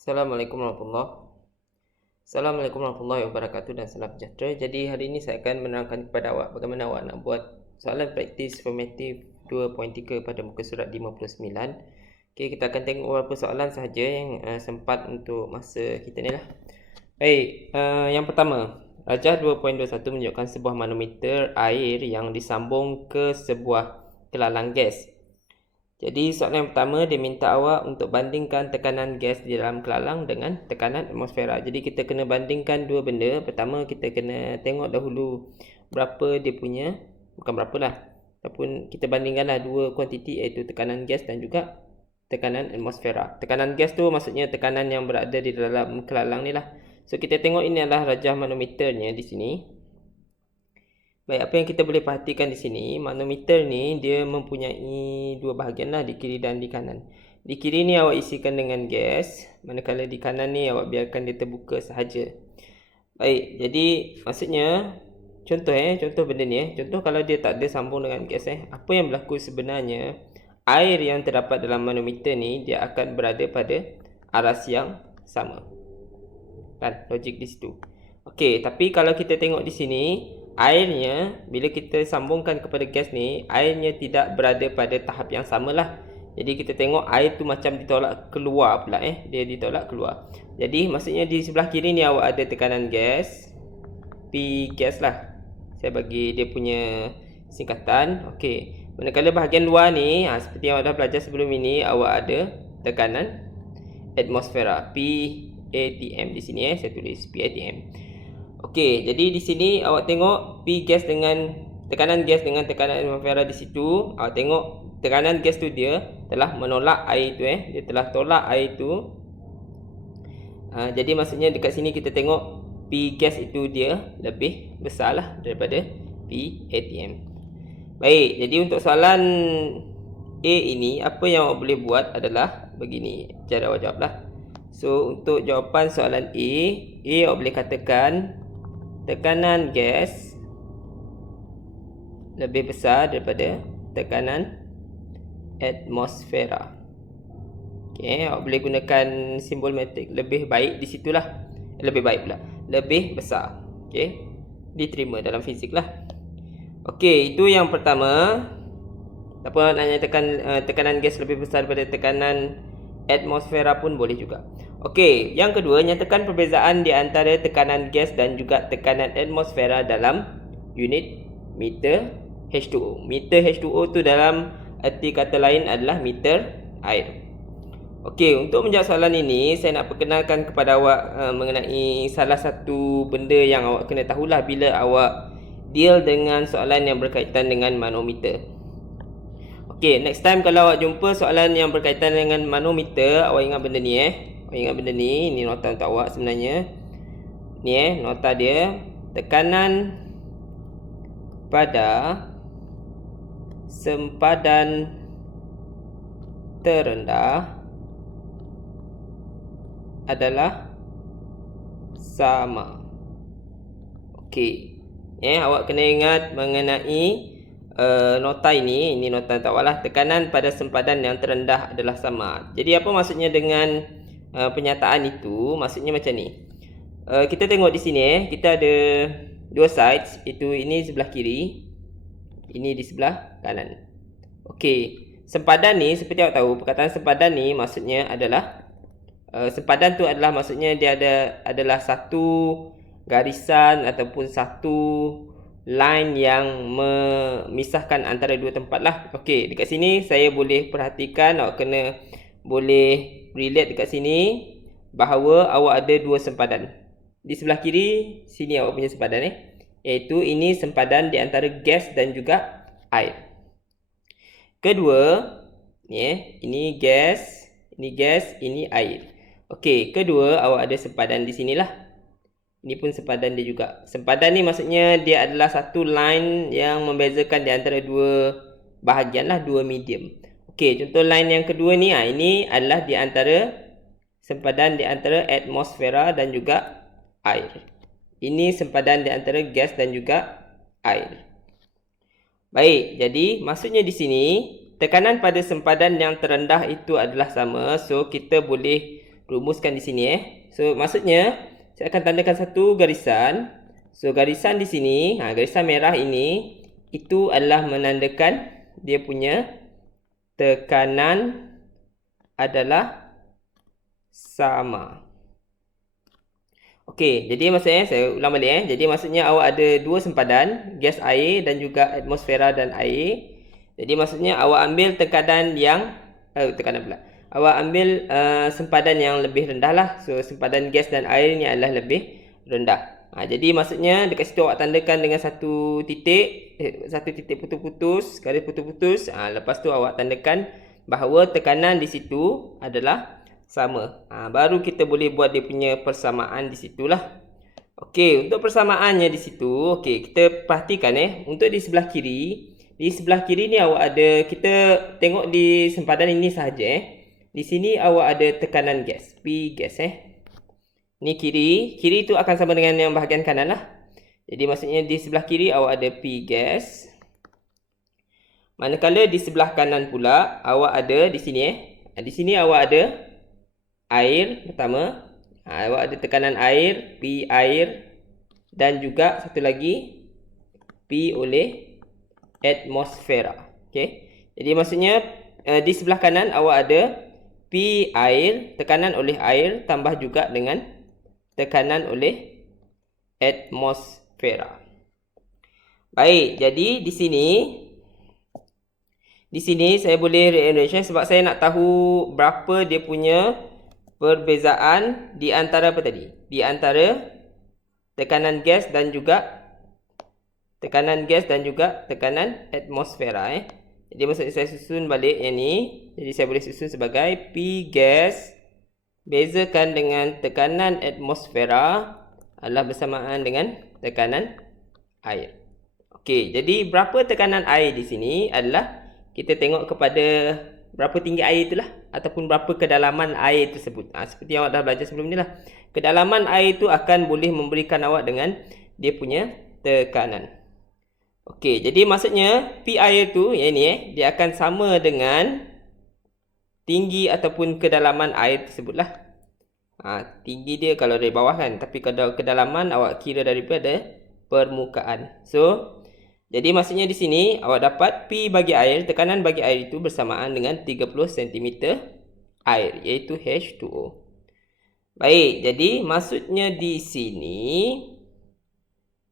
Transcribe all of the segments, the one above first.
Assalamualaikum warahmatullahi wabarakatuh dan salam sejahtera. Jadi hari ini saya akan menerangkan kepada awak bagaimana awak nak buat soalan praktis formatif 2.3 pada muka surat 59. Okey, kita akan tengok beberapa soalan sahaja yang sempat untuk masa kita ni lah. Baik, yang pertama, rajah 2.21 menunjukkan sebuah manometer air yang disambung ke sebuah kelalang gas. Jadi soalan yang pertama, dia minta awak untuk bandingkan tekanan gas di dalam kelalang dengan tekanan atmosfera. Jadi kita kena bandingkan dua benda. Pertama, kita kena tengok dahulu berapa dia punya, bukan berapalah, ataupun kita bandingkanlah dua kuantiti, iaitu tekanan gas dan juga tekanan atmosfera. Tekanan gas tu maksudnya tekanan yang berada di dalam kelalang ni lah. So kita tengok ini adalah rajah manometernya di sini. Baik, apa yang kita boleh perhatikan di sini, manometer ni dia mempunyai dua bahagian lah, di kiri dan di kanan. Di kiri ni awak isikan dengan gas, manakala di kanan ni awak biarkan dia terbuka sahaja. Baik, jadi maksudnya contoh benda ni contoh kalau dia tak ada sambung dengan gas apa yang berlaku sebenarnya, air yang terdapat dalam manometer ni dia akan berada pada aras yang sama. Kan, logik di situ. Okey, tapi kalau kita tengok di sini, airnya bila kita sambungkan kepada gas ni, airnya tidak berada pada tahap yang samalah. Jadi kita tengok air tu macam ditolak keluar pula dia ditolak keluar. Jadi maksudnya di sebelah kiri ni awak ada tekanan gas, P gas lah. Saya bagi dia punya singkatan. Okey, manakala bahagian luar ni seperti yang awak dah belajar sebelum ini, awak ada tekanan atmosfera, P ATM di sini saya tulis P ATM. Okey, jadi di sini awak tengok P gas dengan tekanan gas dengan tekanan atmosfera di situ. Awak tengok tekanan gas tu dia telah menolak air tu dia telah tolak air tu. Jadi maksudnya dekat sini kita tengok P gas itu dia lebih besar lah daripada P ATM. Baik, jadi untuk soalan A ini, apa yang awak boleh buat adalah begini, cara awak jawab lah. So untuk jawapan soalan A awak boleh katakan tekanan gas lebih besar daripada tekanan atmosfera. Okey, awak boleh gunakan simbol matematik lebih baik di situlah. Lebih baik pula, lebih besar. Okey, diterima dalam fizik lah. Okey, itu yang pertama. Apa nak nyatakan tekanan gas lebih besar daripada tekanan atmosfera pun boleh juga. Okey, yang kedua, nyatakan perbezaan di antara tekanan gas dan juga tekanan atmosfera dalam unit meter H2O. Meter H2O tu dalam arti kata lain adalah meter air. Okey, untuk menjawab soalan ini, saya nak perkenalkan kepada awak mengenai salah satu benda yang awak kena tahulah bila awak deal dengan soalan yang berkaitan dengan manometer. Okey, next time kalau awak jumpa soalan yang berkaitan dengan manometer, awak ingat benda ni Awak ingat benda ni, ini nota untuk awak sebenarnya. Ni nota dia, tekanan pada sempadan terendah adalah sama. Okey, awak kena ingat mengenai nota ini nota untuk awak lah. Tekanan pada sempadan yang terendah adalah sama. Jadi apa maksudnya dengan penyataan itu? Maksudnya macam ni. Kita tengok di sini kita ada dua sides, itu ini sebelah kiri, ini di sebelah kanan. Okey, sempadan ni seperti awak tahu, perkataan sempadan ni maksudnya adalah sempadan tu adalah maksudnya dia adalah satu garisan ataupun satu line yang memisahkan antara dua tempat lah. Okey, dekat sini saya boleh perhatikan, awak kena boleh relate dekat sini bahawa awak ada dua sempadan. Di sebelah kiri sini awak punya sempadan iaitu ini sempadan di antara gas dan juga air. Kedua, ini gas, ini air. Okey, kedua awak ada sempadan di sinilah. Ini pun sempadan dia juga. Sempadan ni maksudnya dia adalah satu line yang membezakan di antara dua bahagian lah, dua medium. Okey, contoh line yang kedua ni, ini adalah di antara sempadan di antara atmosfera dan juga air. Ini sempadan di antara gas dan juga air. Baik, jadi maksudnya di sini tekanan pada sempadan yang terendah itu adalah sama. So kita boleh rumuskan di sini So maksudnya saya akan tandakan satu garisan. So garisan di sini, garisan merah ini itu adalah menandakan dia punya tekanan adalah sama. Okey, jadi maksudnya saya ulang balik Jadi maksudnya awak ada dua sempadan, gas air dan juga atmosfera dan air. Jadi maksudnya awak ambil tekanan yang tekanan pula. Awak ambil sempadan yang lebih rendah lah. So sempadan gas dan air ni adalah lebih rendah. Jadi maksudnya dekat situ awak tandakan dengan satu titik putus-putus, garis putus-putus. Lepas tu awak tandakan bahawa tekanan di situ adalah sama. Baru kita boleh buat dia punya persamaan di situlah. Okey, untuk persamaannya di situ, okey, kita perhatikan untuk di sebelah kiri. Di sebelah kiri ni awak ada, kita tengok di sempadan ini sahaja Di sini awak ada tekanan gas, P gas Ni kiri tu akan sama dengan yang bahagian kanan lah. Jadi maksudnya di sebelah kiri awak ada P gas. Manakala di sebelah kanan pula awak ada di sini Di sini awak ada air pertama. Awak ada tekanan air, P air, dan juga satu lagi P oleh atmosfera. Okey. Jadi maksudnya di sebelah kanan awak ada P air, tekanan oleh air tambah juga dengan tekanan oleh atmosfera. Baik, jadi di sini saya boleh rearrange sebab saya nak tahu berapa dia punya perbezaan di antara apa tadi? Di antara tekanan gas dan juga tekanan atmosfera Jadi maksudnya saya susun balik yang ni. Jadi saya boleh susun sebagai P gas bezakan dengan tekanan atmosfera adalah bersamaan dengan tekanan air. Okey, jadi berapa tekanan air di sini adalah kita tengok kepada berapa tinggi air itulah ataupun berapa kedalaman air tersebut. Seperti yang awak dah belajar sebelum ni lah. Kedalaman air itu akan boleh memberikan awak dengan dia punya tekanan. Okey, jadi maksudnya P air tu yang ni dia akan sama dengan tinggi ataupun kedalaman air tersebutlah. Tinggi dia kalau dari bawah kan, tapi kalau kedalaman awak kira daripada permukaan. So jadi maksudnya di sini awak dapat P bagi air, tekanan bagi air itu bersamaan dengan 30 cm air, iaitu H2O. Baik, jadi maksudnya di sini,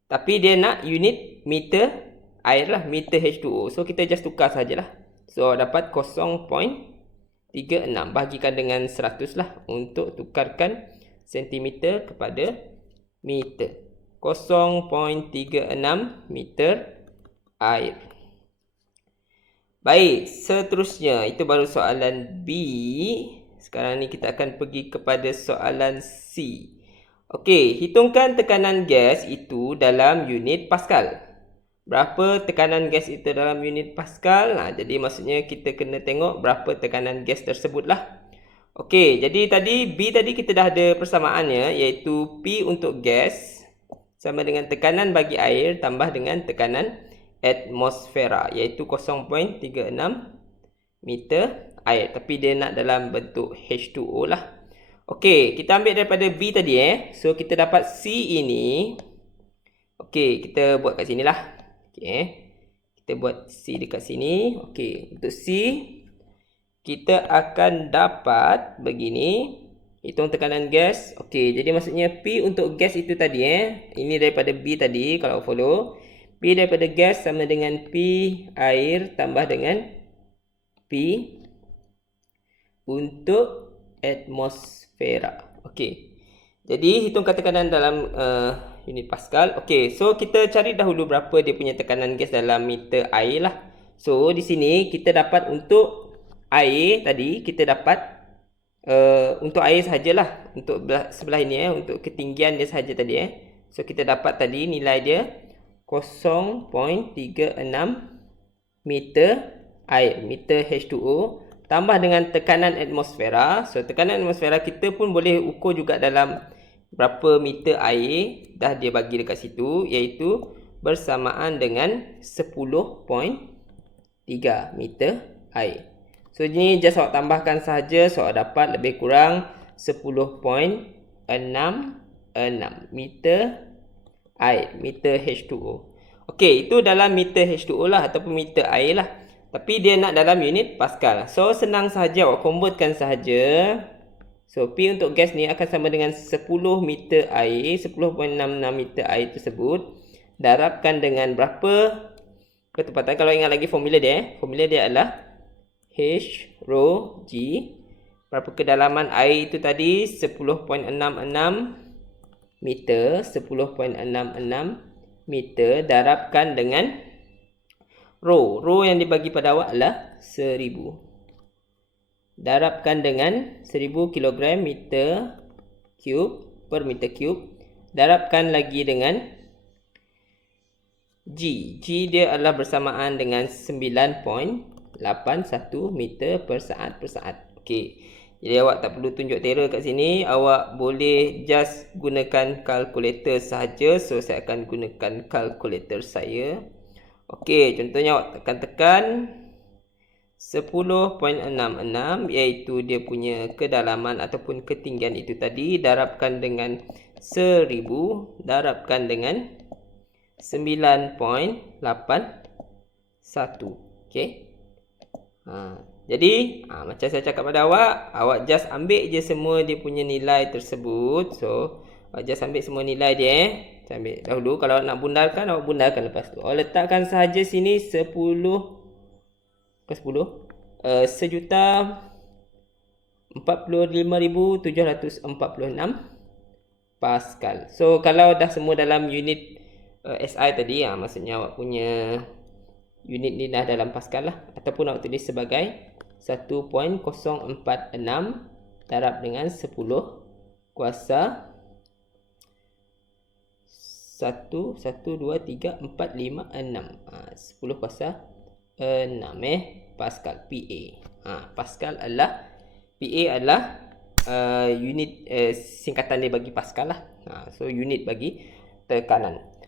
tapi dia nak unit meter air lah, meter H2O. So kita just tukar sajalah. So dapat 0.36, bagikan dengan 100 lah untuk tukarkan sentimeter kepada meter. 0.36 meter air. Baik, seterusnya itu baru soalan B. Sekarang ni kita akan pergi kepada soalan C. Okey, hitungkan tekanan gas itu dalam unit Pascal. Berapa tekanan gas itu dalam unit Pascal? Jadi maksudnya kita kena tengok berapa tekanan gas tersebut lah. Okey, jadi B tadi kita dah ada persamaannya, iaitu P untuk gas sama dengan tekanan bagi air tambah dengan tekanan atmosfera, iaitu 0.36 meter air. Tapi dia nak dalam bentuk H2O lah. Okey, kita ambil daripada B tadi So kita dapat C ini. Okey, kita buat kat sini lah. Okey, kita buat C dekat sini. Okey, untuk C kita akan dapat begini. Hitung tekanan gas. Okey, jadi maksudnya P untuk gas itu tadi ini daripada B tadi kalau follow. P daripada gas sama dengan P air tambah dengan P untuk atmosfera. Okey. Jadi hitungkan tekanan dalam unit Pascal. Okey, so kita cari dahulu berapa dia punya tekanan gas dalam meter air lah. So di sini kita dapat untuk air tadi kita dapat untuk air sahajalah, untuk sebelah ini untuk ketinggian dia sahaja tadi So kita dapat tadi nilai dia 0.36 meter air, meter H2O tambah dengan tekanan atmosfera. So tekanan atmosfera kita pun boleh ukur juga dalam berapa meter air dah dia bagi dekat situ, iaitu bersamaan dengan 10.3 meter air. So ini just awak tambahkan sahaja, so awak dapat lebih kurang 10.66 meter air, meter H2O. Okey, itu dalam meter H2O lah ataupun meter air lah. Tapi dia nak dalam unit Pascal. So senang sahaja awak convertkan sahaja. So P untuk gas ni akan sama dengan 10 meter air, 10.66 meter air tersebut darabkan dengan berapa ketepatan. Kalau ingat lagi formula dia, formula dia adalah H rho G. Berapa kedalaman air itu tadi? 10.66 meter, 10.66 meter darabkan dengan rho. Rho yang dibagi pada awak adalah 1000. Darabkan dengan 1000 kilogram meter cube per meter cube. Darabkan lagi dengan G. G dia adalah bersamaan dengan 9.81 meter per saat per saat. Okey. Jadi awak tak perlu tunjuk tera kat sini. Awak boleh just gunakan kalkulator sahaja. So saya akan gunakan kalkulator saya. Okey, contohnya awak tekan 10.66 iaitu dia punya kedalaman ataupun ketinggian itu tadi darabkan dengan 1000 darabkan dengan 9.81. Okey. Jadi macam saya cakap pada awak just ambil je semua dia punya nilai tersebut. So awak just ambil semua nilai dia. Saya ambil dahulu. Kalau nak bundarkan, awak bundarkan lepas tu. Awak letakkan sahaja sini 1,45,746 Pascal. So kalau dah semua dalam unit SI tadi, maksudnya awak punya unit ni dah dalam Pascal lah. Ataupun awak tulis sebagai 1.046 darab dengan 10 kuasa 1, 2, 3, 4, 5, 6. 10 kuasa 6 Pascal PA. Pascal adalah PA adalah unit singkatan dia bagi Pascal lah. So unit bagi tekanan.